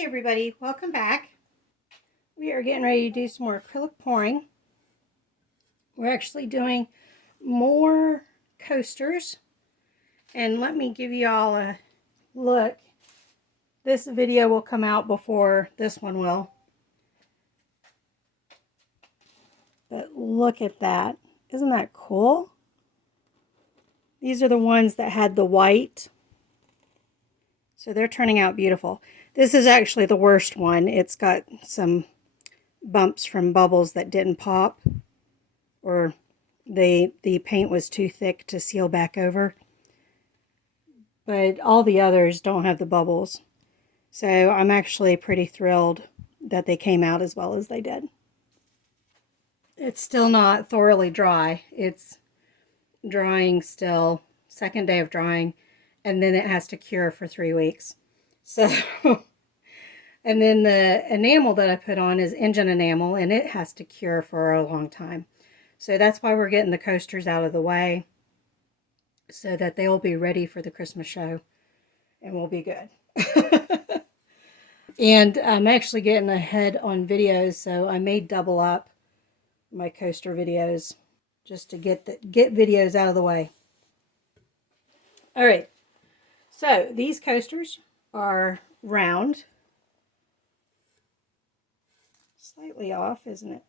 Hey everybody, welcome back. We are getting ready to do some more acrylic pouring. We're actually doing more coasters. And let me give you all a look. This video will come out before this one will. But look at that. Isn't that cool? These are the ones that had the white. So they're turning out beautiful. This is actually the worst one. It's got some bumps from bubbles that didn't pop, or the paint was too thick to seal back over. But all the others don't have the bubbles. So I'm actually pretty thrilled that they came out as well as they did. It's still not thoroughly dry. It's drying still, second day of drying, and then it has to cure for 3 weeks. So, and then the enamel that I put on is engine enamel, and it has to cure for a long time. So that's why we're getting the coasters out of the way, so that they will be ready for the Christmas show, and we'll be good. And I'm actually getting ahead on videos, so I may double up my coaster videos just to get videos out of the way. All right, so these coasters are round. Slightly off, isn't it?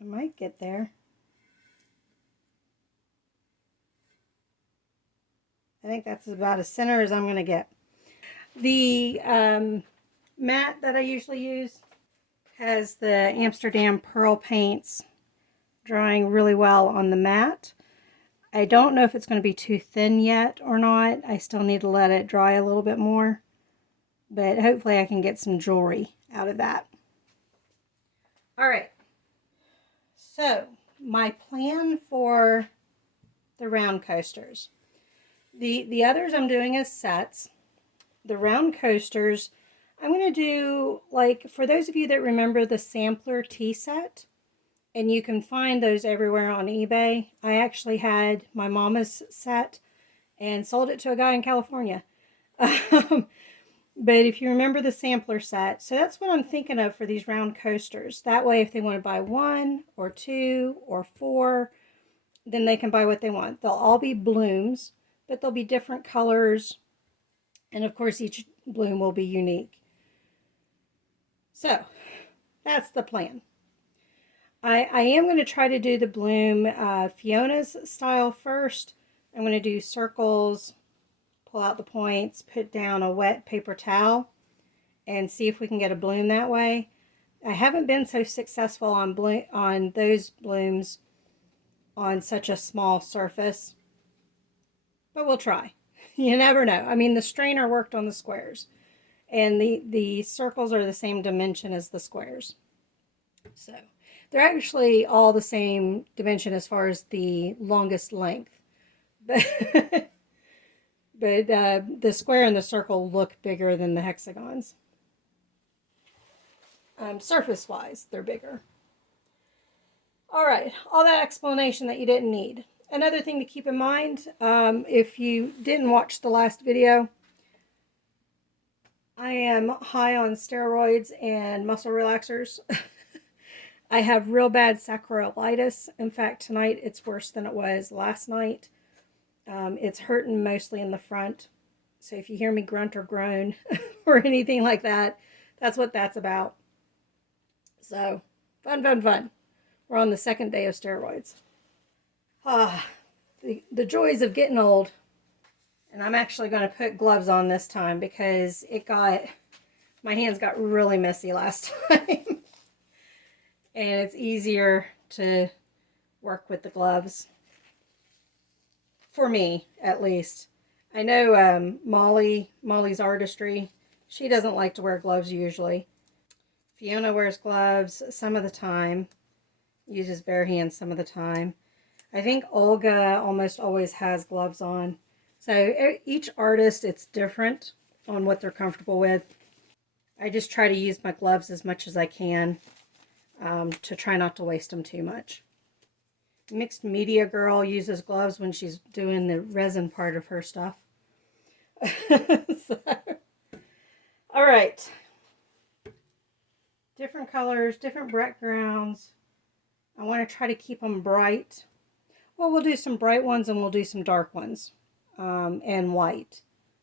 I might get there. I think that's about as center as I'm going to get. The mat that I usually use has the Amsterdam Pearl paints drying really well on the mat. I don't know if it's going to be too thin yet or not. I still need to let it dry a little bit more. But hopefully I can get some jewelry out of that. All right. So my plan for the round coasters. The others I'm doing as sets. The round coasters, I'm going to do, like, for those of you that remember the sampler tea set, and you can find those everywhere on eBay. I actually had my mama's set and sold it to a guy in California. But if you remember the sampler set, so that's what I'm thinking of for these round coasters. That way, if they want to buy 1 or 2 or 4, then they can buy what they want. They'll all be blooms, but they'll be different colors. And of course, each bloom will be unique. So that's the plan. I am going to try to do the bloom Fiona's style first. I'm going to do circles, pull out the points, put down a wet paper towel, and see if we can get a bloom that way. I haven't been so successful on those blooms on such a small surface, but we'll try. You never know. I mean, the strainer worked on the squares, and the circles are the same dimension as the squares. So they're actually all the same dimension as far as the longest length. But the square and the circle look bigger than the hexagons. Surface-wise, they're bigger. All right, all that explanation that you didn't need. Another thing to keep in mind, if you didn't watch the last video, I am high on steroids and muscle relaxers. I have real bad sacroiliitis. In fact, tonight it's worse than it was last night. It's hurting mostly in the front. So if you hear me grunt or groan or anything like that, that's what that's about. So, fun, fun, fun. We're on the second day of steroids. The joys of getting old. And I'm actually going to put gloves on this time because my hands got really messy last time. And it's easier to work with the gloves. For me, at least. I know Molly's Artistry, she doesn't like to wear gloves usually. Fiona wears gloves some of the time. Uses bare hands some of the time. I think Olga almost always has gloves on. So each artist, it's different on what they're comfortable with. I just try to use my gloves as much as I can to try not to waste them too much. Mixed media girl uses gloves when she's doing the resin part of her stuff. So, all right. Different colors, different backgrounds. I want to try to keep them bright. Well, we'll do some bright ones and we'll do some dark ones, and white.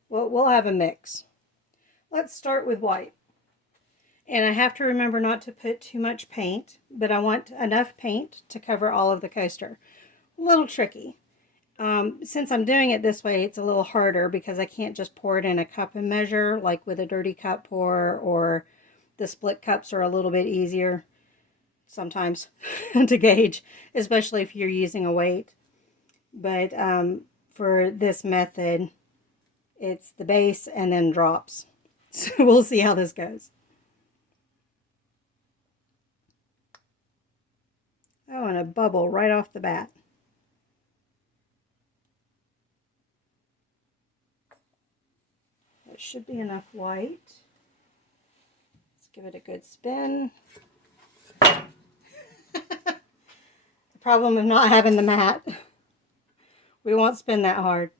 We'll have a mix. Let's start with white. And I have to remember not to put too much paint, but I want enough paint to cover all of the coaster. A little tricky. Since I'm doing it this way, it's a little harder because I can't just pour it in a cup and measure like with a dirty cup pour, or the split cups are a little bit easier sometimes to gauge, especially if you're using a weight. But for this method, it's the base and then drops. So we'll see how this goes. Oh, and a bubble right off the bat. That should be enough white. Let's give it a good spin. The problem of not having the mat. We won't spin that hard.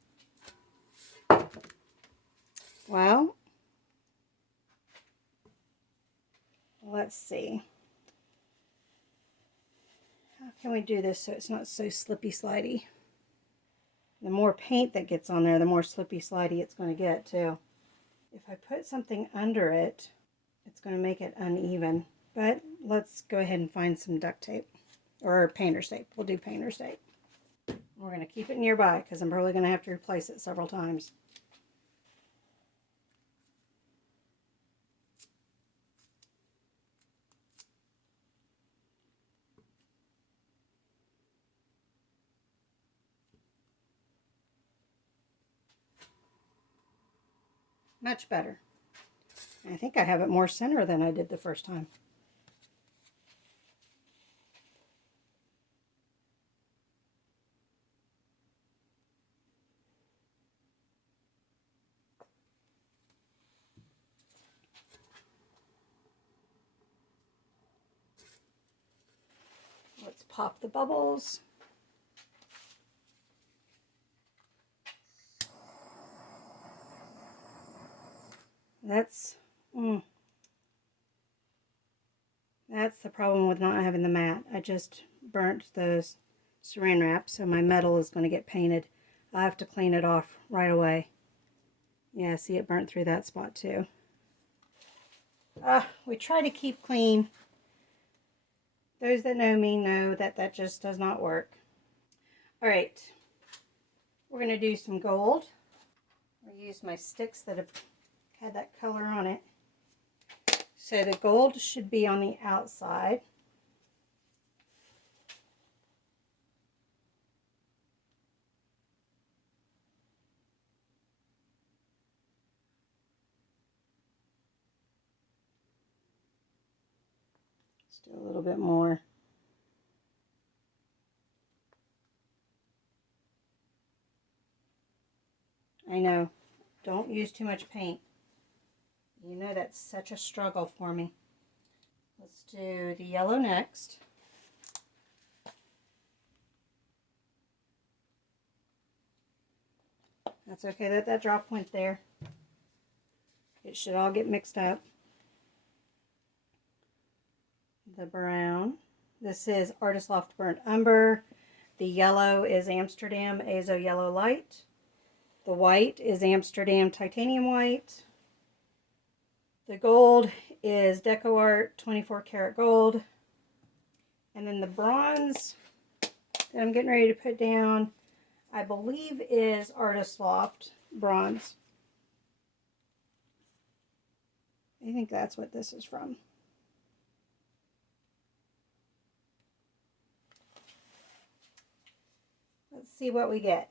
Well, let's see. How can we do this so it's not so slippy slidey? The more paint that gets on there, the more slippy slidey it's going to get too. If I put something under it, it's going to make it uneven. But let's go ahead and find some duct tape or painter's tape. We'll do painter's tape. We're going to keep it nearby because I'm probably going to have to replace it several times. Much better. I think I have it more center than I did the first time. Let's pop the bubbles. That's the problem with not having the mat. I just burnt the saran wrap, so my metal is going to get painted. I have to clean it off right away. Yeah, see, it burnt through that spot too. We try to keep clean. Those that know me know that that just does not work. All right, we're going to do some gold. I'll use my sticks that have had that color on it. So the gold should be on the outside. Let's do a little bit more. I know, don't use too much paint. You know that's such a struggle for me. Let's do the yellow next. That's okay that that drop went there. It should all get mixed up. The brown. This is Artist Loft Burnt Umber. The yellow is Amsterdam Azo Yellow Light. The white is Amsterdam Titanium White. The gold is Deco Art 24 karat gold. And then the bronze that I'm getting ready to put down, I believe is Artist Loft bronze. I think that's what this is from. Let's see what we get.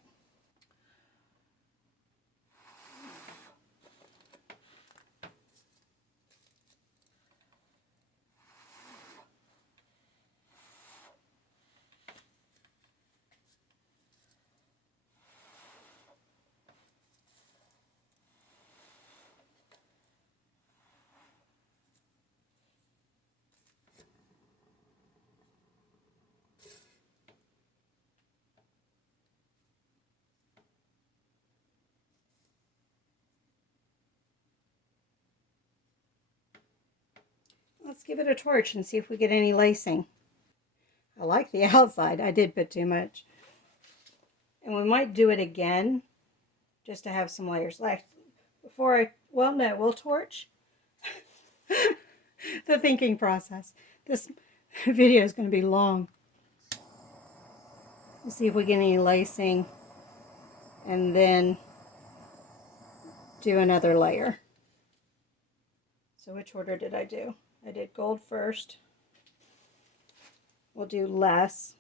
let's give it a torch and see if we get any lacing. I like the outside. I did put too much. And we might do it again just to have some layers. Like well, no, we'll torch. The thinking process. This video is going to be long. Let's see if we get any lacing and then do another layer. So which order did I do? I did gold first. We'll do less.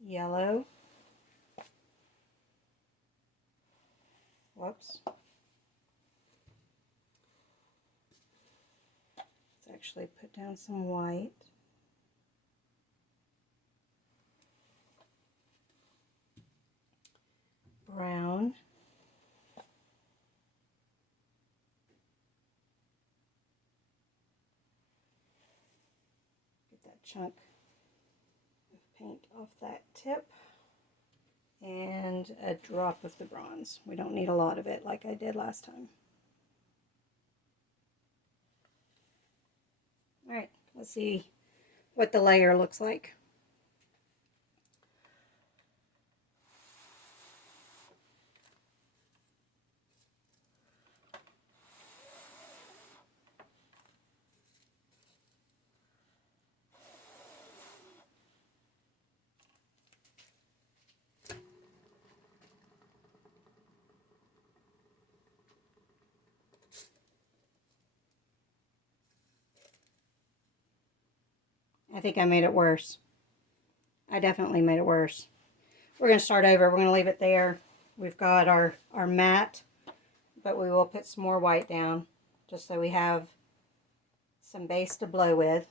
Yellow. Whoops. Let's actually put down some white. Brown. Get that chunk of paint off that tip. And a drop of the bronze. We don't need a lot of it like I did last time. Alright, let's see what the layer looks like. I think I made it worse. I definitely made it worse. We're going to start over. We're going to leave it there. We've got our matte, but we will put some more white down just so we have some base to blow with.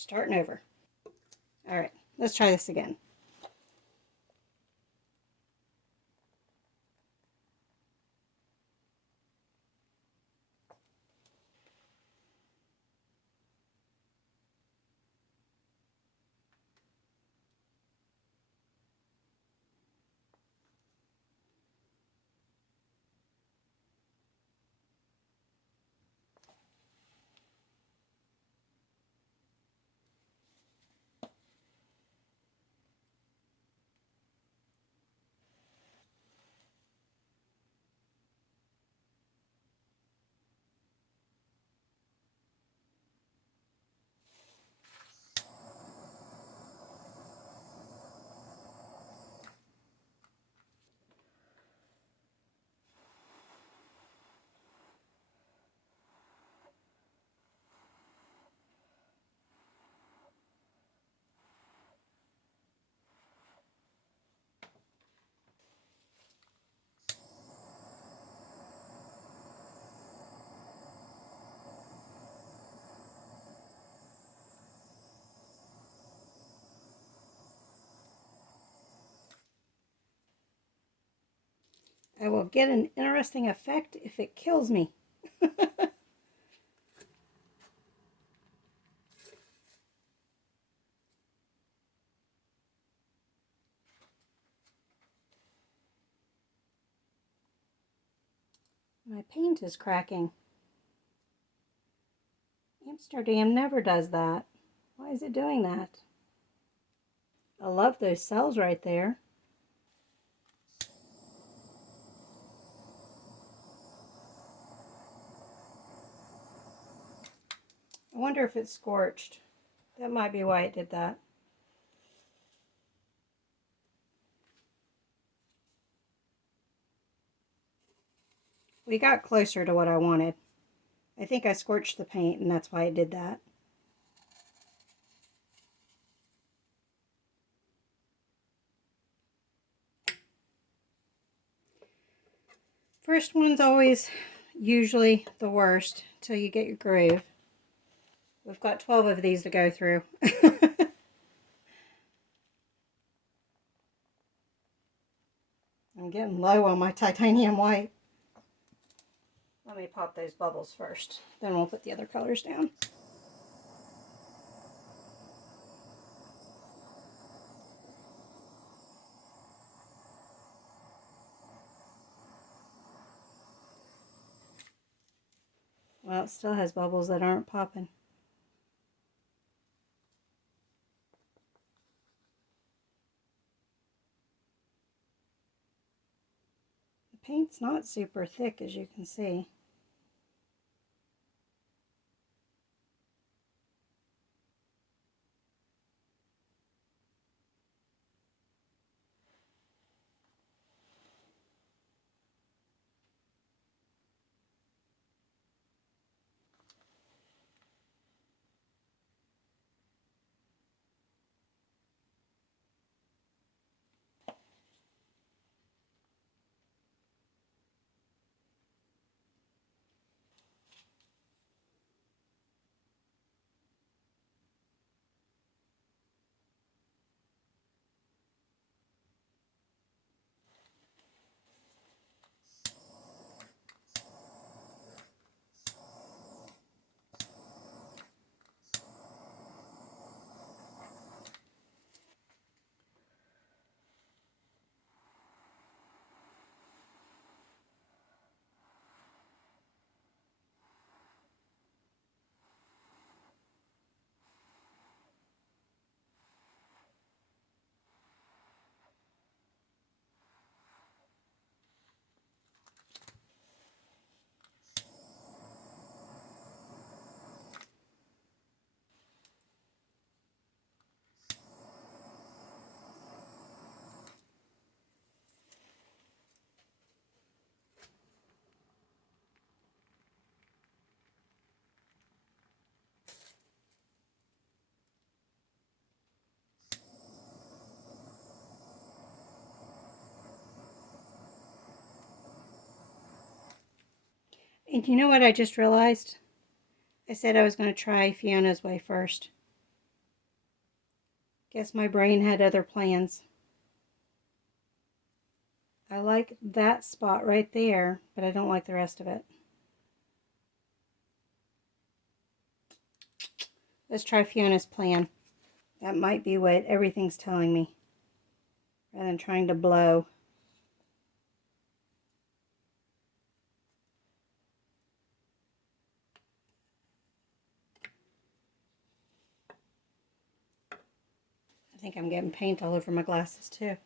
Starting over. All right, let's try this again. I will get an interesting effect if it kills me. My paint is cracking. Amsterdam never does that. Why is it doing that? I love those cells right there. I wonder if it's scorched. That might be why it did that. We got closer to what I wanted. I think I scorched the paint and that's why it did that. First one's always usually the worst till you get your groove. We've got 12 of these to go through. I'm getting low on my titanium white. Let me pop those bubbles first, then we'll put the other colors down. Well, it still has bubbles that aren't popping. The paint's not super thick, as you can see. And you know what I just realized? I said I was going to try Fiona's way first. Guess my brain had other plans. I like that spot right there, but I don't like the rest of it. Let's try Fiona's plan. That might be what everything's telling me, rather than trying to blow. I think I'm getting paint all over my glasses too.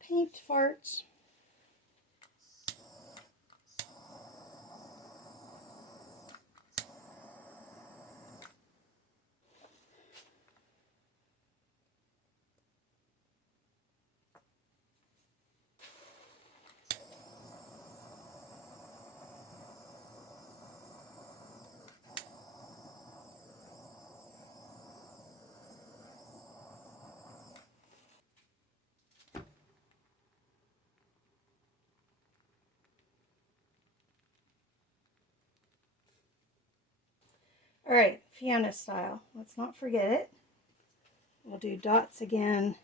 Paint farts. All right, Fiona style. Let's not forget it. We'll do dots again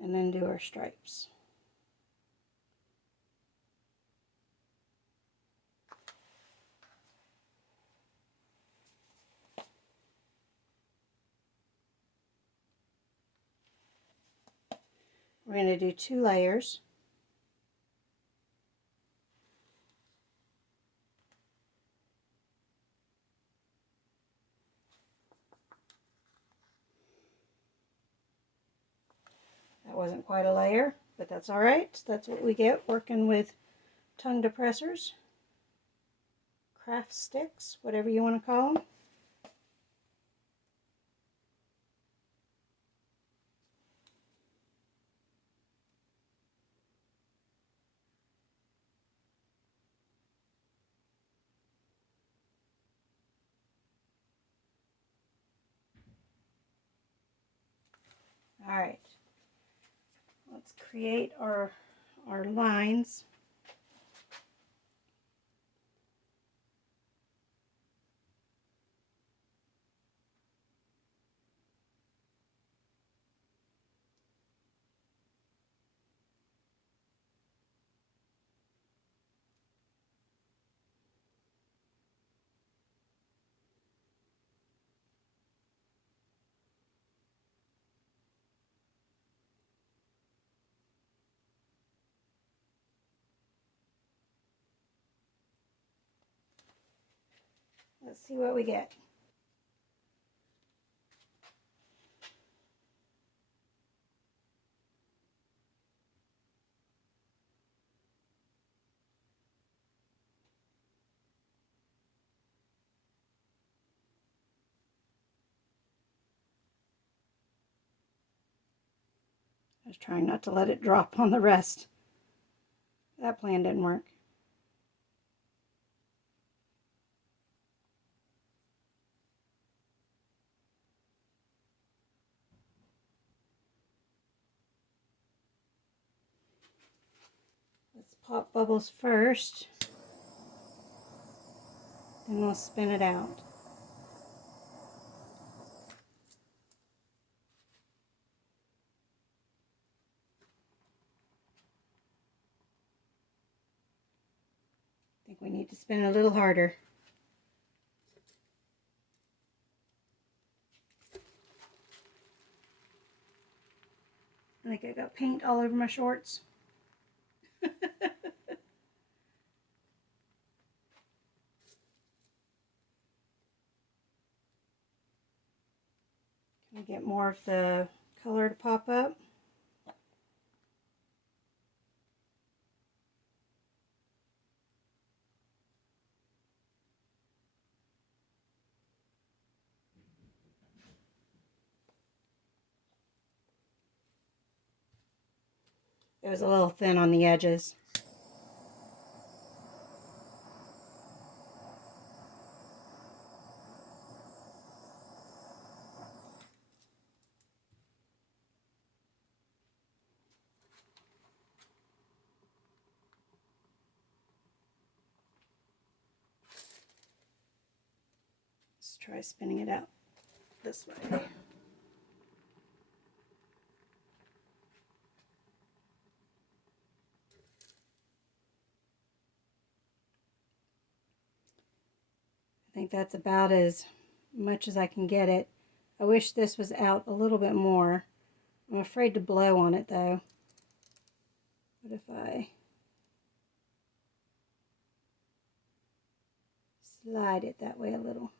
and then do our stripes. We're going to do 2 layers. That wasn't quite a layer, but that's all right. That's what we get working with tongue depressors, craft sticks, whatever you want to call them. All right, let's create our lines. Let's see what we get. I was trying not to let it drop on the rest. That plan didn't work. Let's pop bubbles first, then we'll spin it out. I think we need to spin it a little harder. I think I got paint all over my shorts. Can we get more of the color to pop up? It was a little thin on the edges. Let's try spinning it out this way. I think that's about as much as I can get it. I wish this was out a little bit more. I'm afraid to blow on it though. What if I slide it that way a little?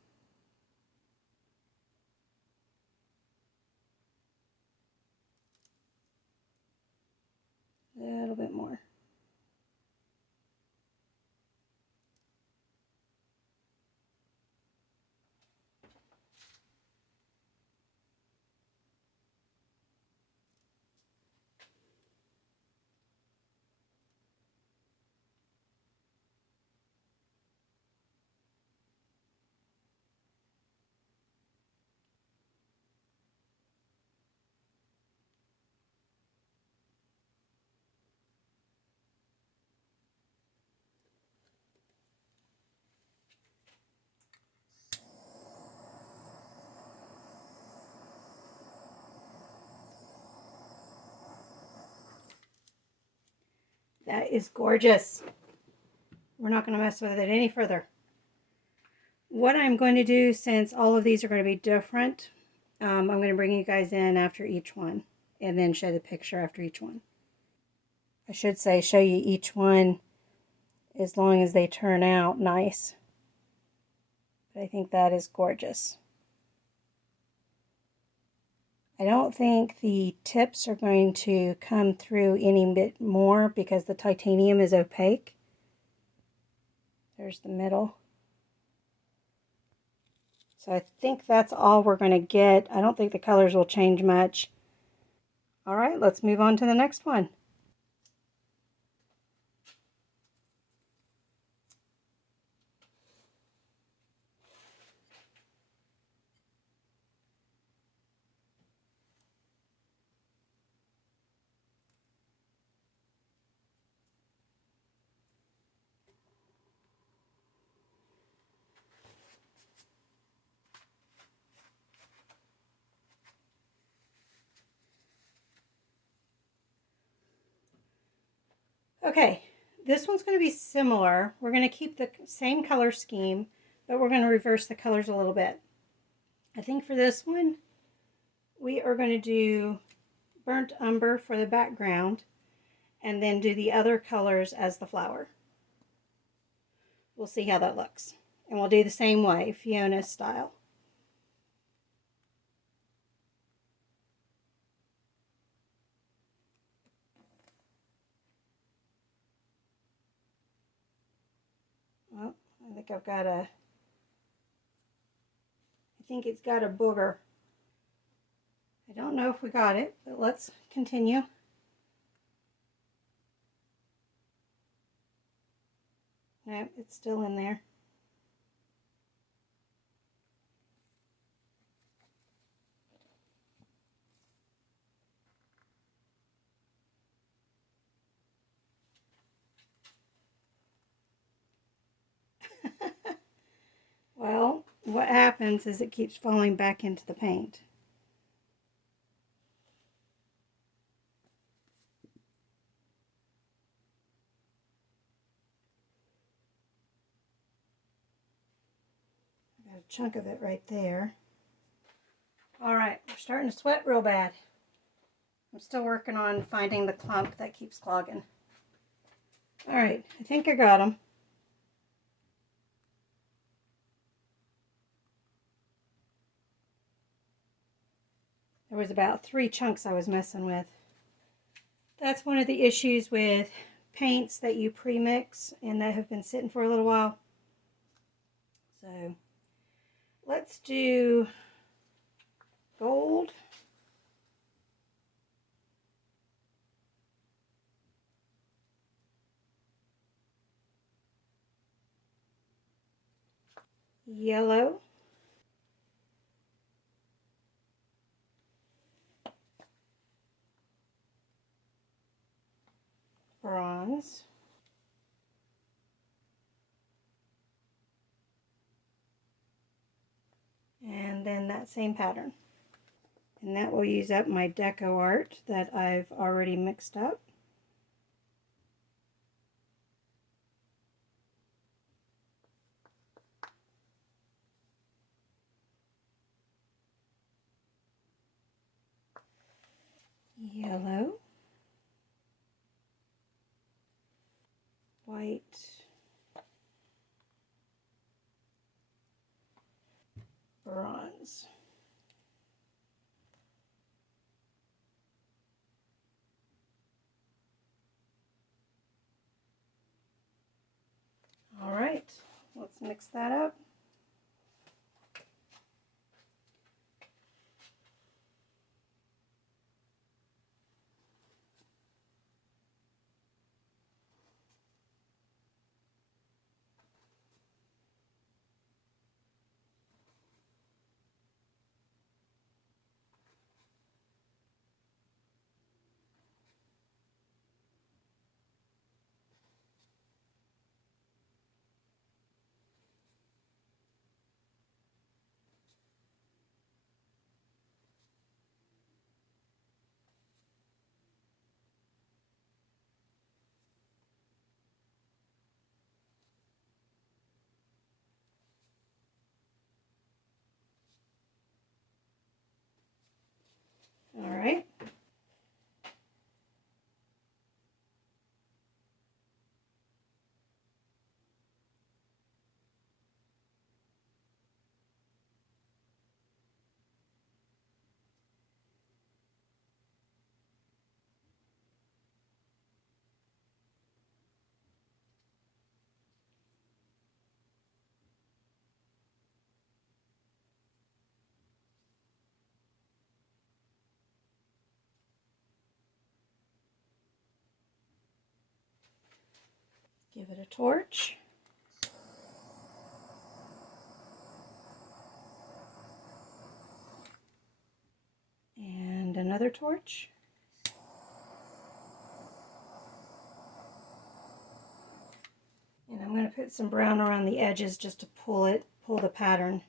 A little bit more. That is gorgeous. We're not going to mess with it any further. What I'm going to do, since all of these are going to be different, I'm going to bring you guys in after each one and then show the picture after each one. I should say show you each one as long as they turn out nice. But I think that is gorgeous. I don't think the tips are going to come through any bit more because the titanium is opaque. There's the middle. So I think that's all we're going to get. I don't think the colors will change much. All right, let's move on to the next one. Okay, this one's going to be similar. We're going to keep the same color scheme, but we're going to reverse the colors a little bit. I think for this one, we are going to do burnt umber for the background and then do the other colors as the flower. We'll see how that looks. And we'll do the same way, Fiona style. Well, I think it's got a booger. I don't know if we got it, but let's continue. No, it's still in there. Well, what happens is it keeps falling back into the paint. I got a chunk of it right there. All right, we're starting to sweat real bad. I'm still working on finding the clump that keeps clogging. All right, I think I got them. There was about 3 chunks I was messing with. That's one of the issues with paints that you pre-mix and that have been sitting for a little while. So let's do gold. Yellow. Bronze. And then that same pattern. And that will use up my deco art that I've already mixed up. Yellow. White. Bronze. All right, let's mix that up. Give it a torch. And another torch. And I'm going to put some brown around the edges just to pull the pattern.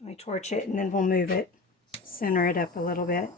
Let me torch it and then we'll move it, center it up a little bit.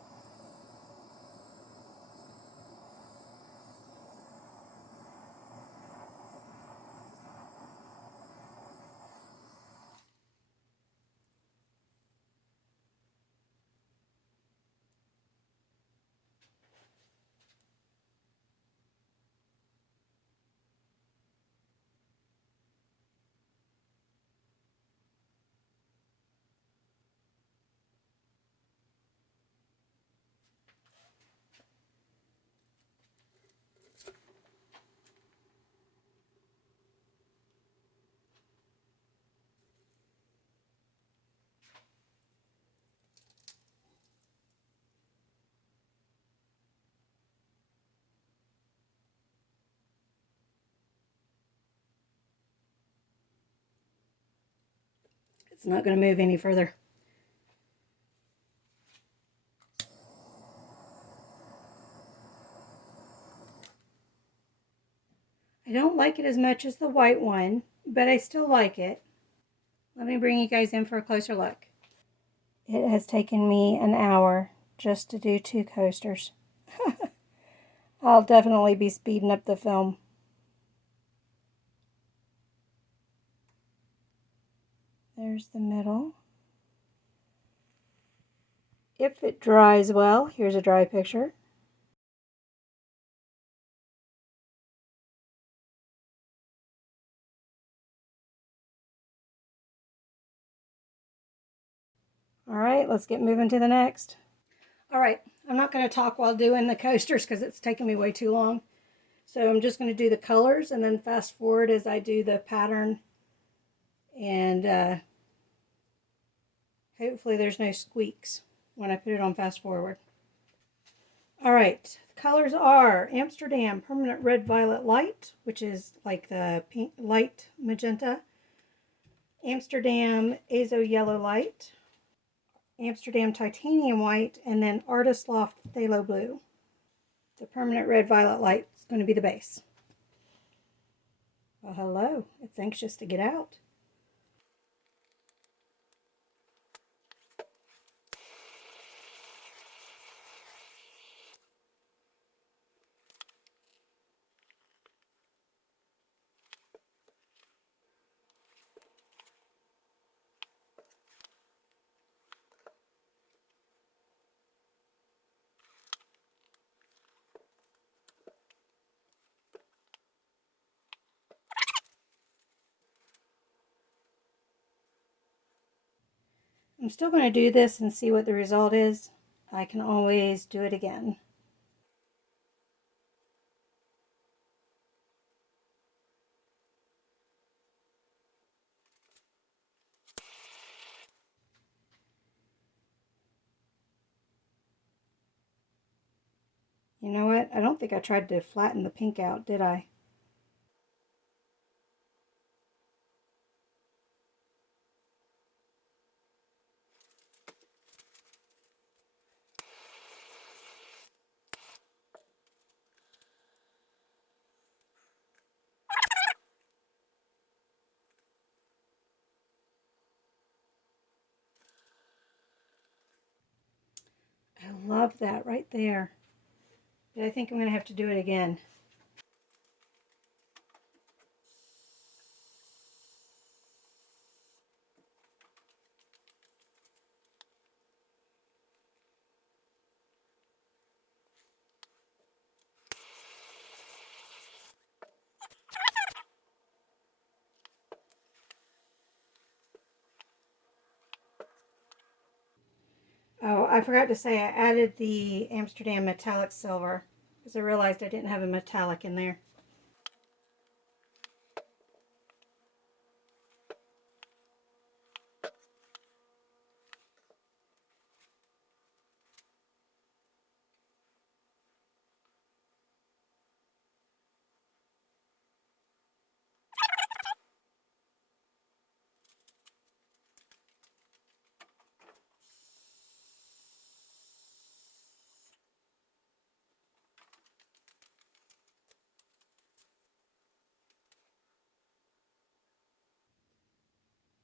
It's not going to move any further. I don't like it as much as the white one, but I still like it. Let me bring you guys in for a closer look. It has taken me an hour just to do 2 coasters. I'll definitely be speeding up the film. There's the middle. If it dries well, here's a dry picture. All right, let's get moving to the next. All right, I'm not going to talk while doing the coasters because it's taking me way too long. So I'm just going to do the colors and then fast forward as I do the pattern. And hopefully there's no squeaks when I put it on fast forward. All right, the colors are Amsterdam Permanent Red Violet Light, which is like the pink light magenta. Amsterdam Azo Yellow Light. Amsterdam Titanium White, and then Artist Loft Phthalo Blue. The Permanent Red Violet Light is going to be the base. Well, hello. It's anxious to get out. I'm still going to do this and see what the result is. I can always do it again. You know what? I don't think I tried to flatten the pink out, did I? I love that right there. But I think I'm going to have to do it again. Oh, I forgot to say I added the Amsterdam metallic silver because I realized I didn't have a metallic in there.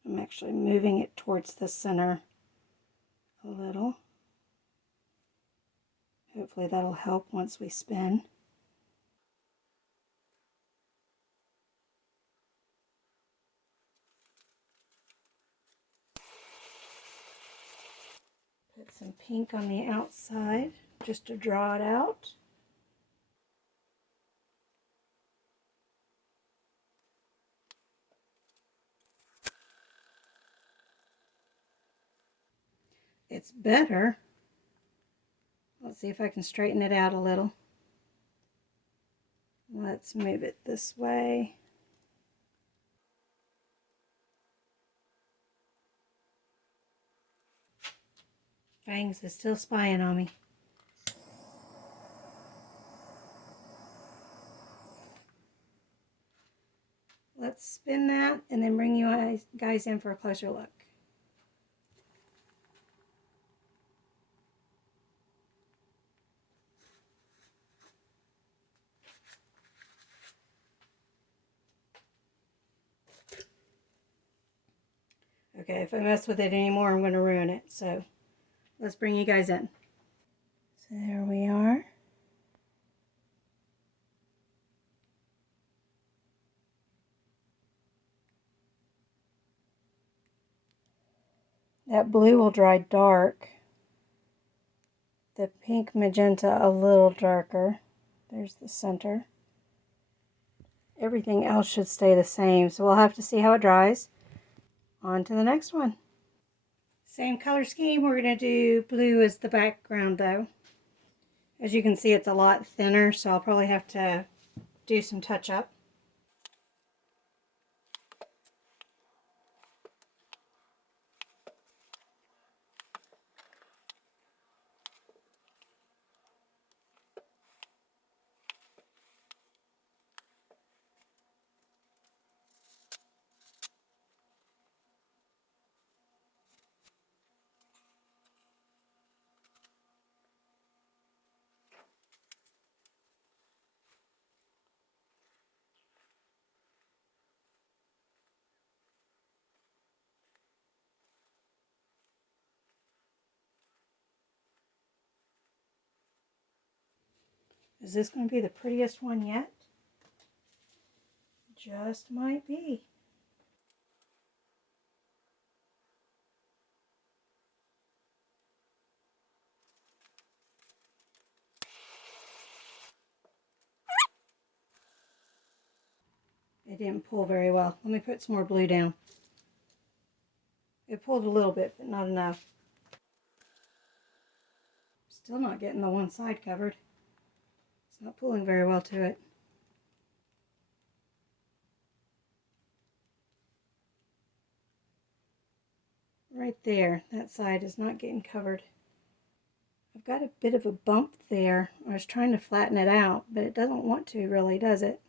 I'm actually moving it towards the center a little. Hopefully that'll help once we spin. Put some pink on the outside just to draw it out. It's better. Let's see if I can straighten it out a little. Let's move it this way. Fangs is still spying on me. Let's spin that and then bring you guys in for a closer look. Okay, if I mess with it anymore, I'm going to ruin it. So let's bring you guys in. So there we are. That blue will dry dark. The pink magenta a little darker. There's the center. Everything else should stay the same, so we'll have to see how it dries. On to the next one. Same color scheme, we're going to do blue as the background though. As you can see, it's a lot thinner, so I'll probably have to do some touch up. Is this going to be the prettiest one yet? Just might be. It didn't pull very well. Let me put some more blue down. It pulled a little bit, but not enough. Still not getting the one side covered. It's not pulling very well to it. Right there, that side is not getting covered. I've got a bit of a bump there. I was trying to flatten it out, but it doesn't want to really, does it?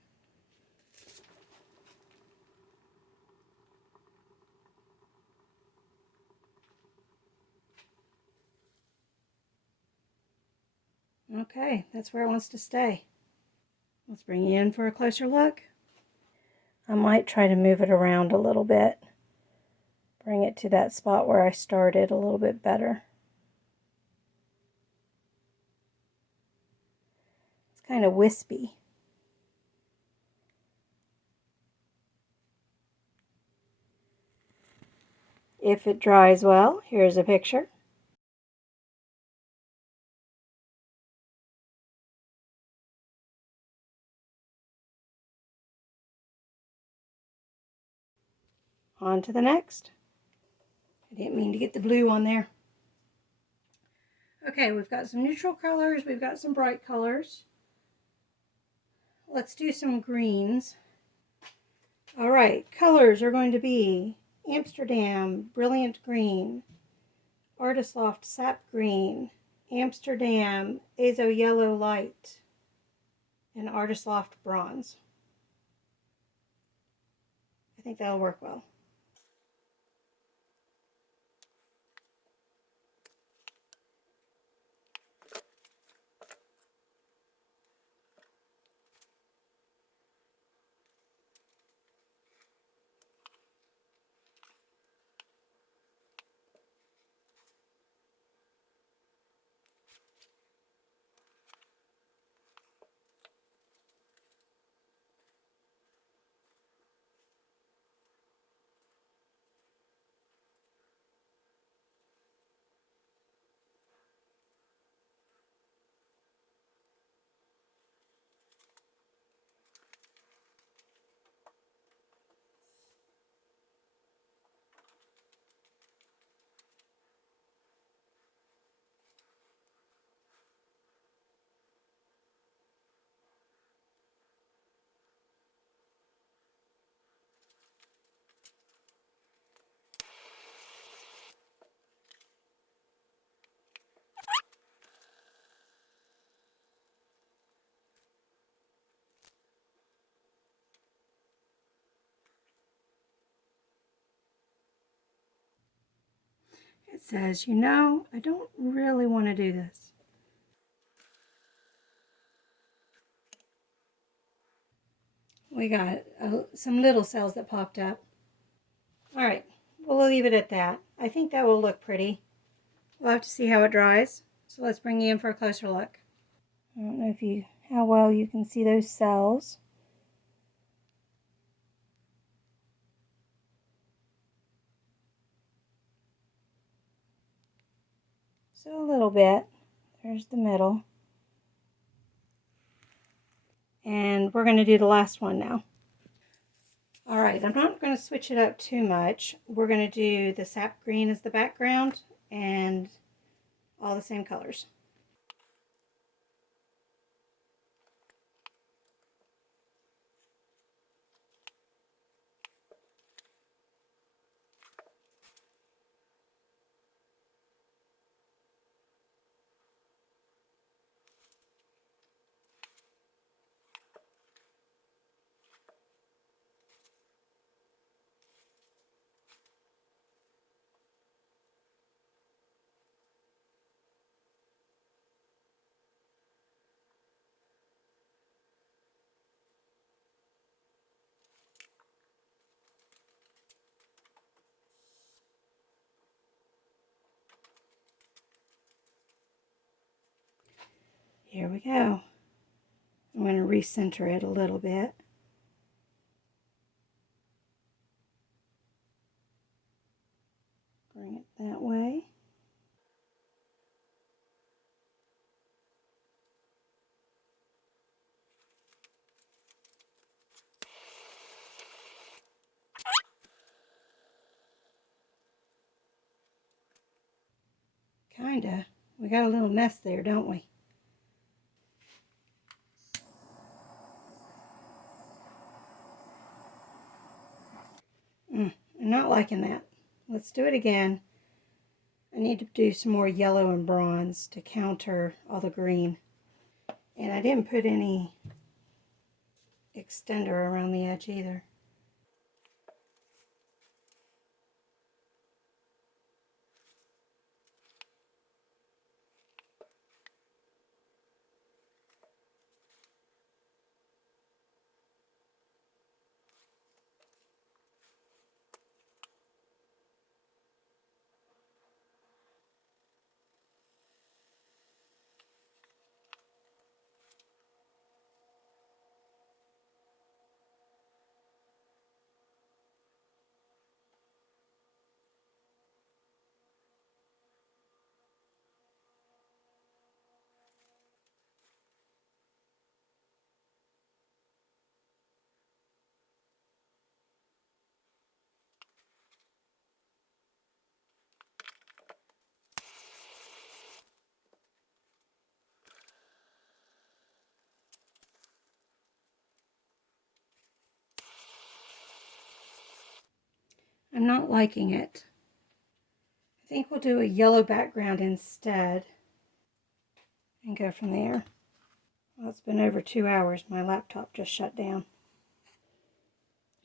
Okay, that's where it wants to stay. Let's bring you in for a closer look. I might try to move it around a little bit. Bring it to that spot where I started a little bit better. It's kind of wispy. If it dries well, here's a picture. On to the next. I didn't mean to get the blue on there. Okay, we've got some neutral colors, we've got some bright colors. Let's do some greens. All right, colors are going to be Amsterdam Brilliant Green, Artist Loft Sap Green, Amsterdam Azo Yellow Light, and Artist Loft Bronze. I think that'll work well. It says, I don't really want to do this. We got some little cells that popped up. All right, we'll leave it at that. I think that will look pretty. We'll have to see how it dries. So let's bring you in for a closer look. I don't know how well you can see those cells. So a little bit. There's the middle. And we're going to do the last one now. All right, I'm not going to switch it up too much. We're going to do the sap green as the background and all the same colors. Here we go. I'm going to recenter it a little bit. Bring it that way. Kinda. We got a little mess there, don't we? I'm not liking that. Let's do it again. I need to do some more yellow and bronze to counter all the green. And I didn't put any extender around the edge either. I'm not liking it. I think we'll do a yellow background instead and go from there. Well, it's been over 2 hours. My laptop just shut down.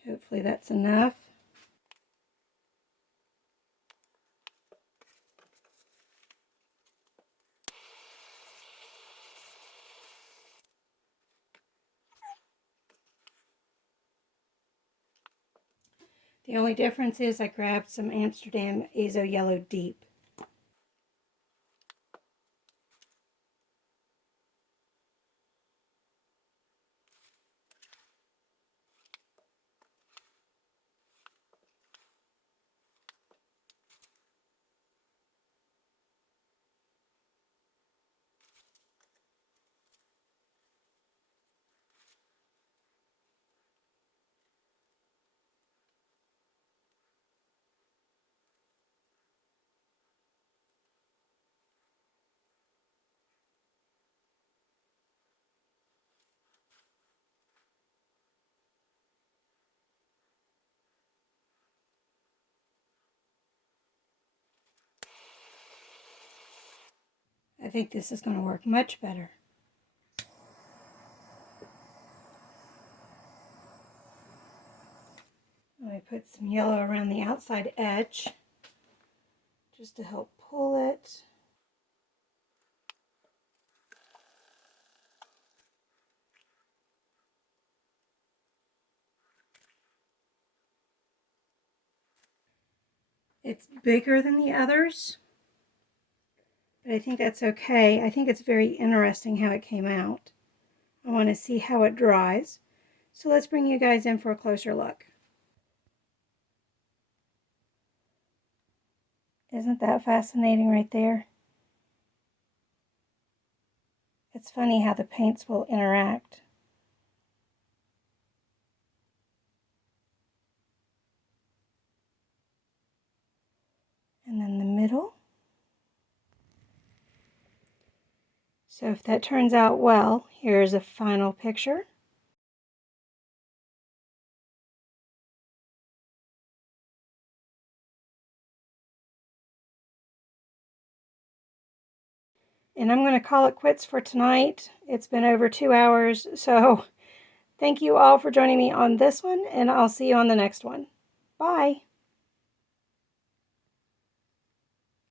Hopefully that's enough. The only difference is I grabbed some Amsterdam Azo Yellow Deep. I think this is going to work much better. I put some yellow around the outside edge just to help pull it. It's bigger than the others, but I think that's okay. I think it's very interesting how it came out. I want to see how it dries. So let's bring you guys in for a closer look. Isn't that fascinating right there? It's funny how the paints will interact. And then the middle. So if that turns out well, here's a final picture. And I'm going to call it quits for tonight. It's been over 2 hours, so thank you all for joining me on this one, and I'll see you on the next one. Bye!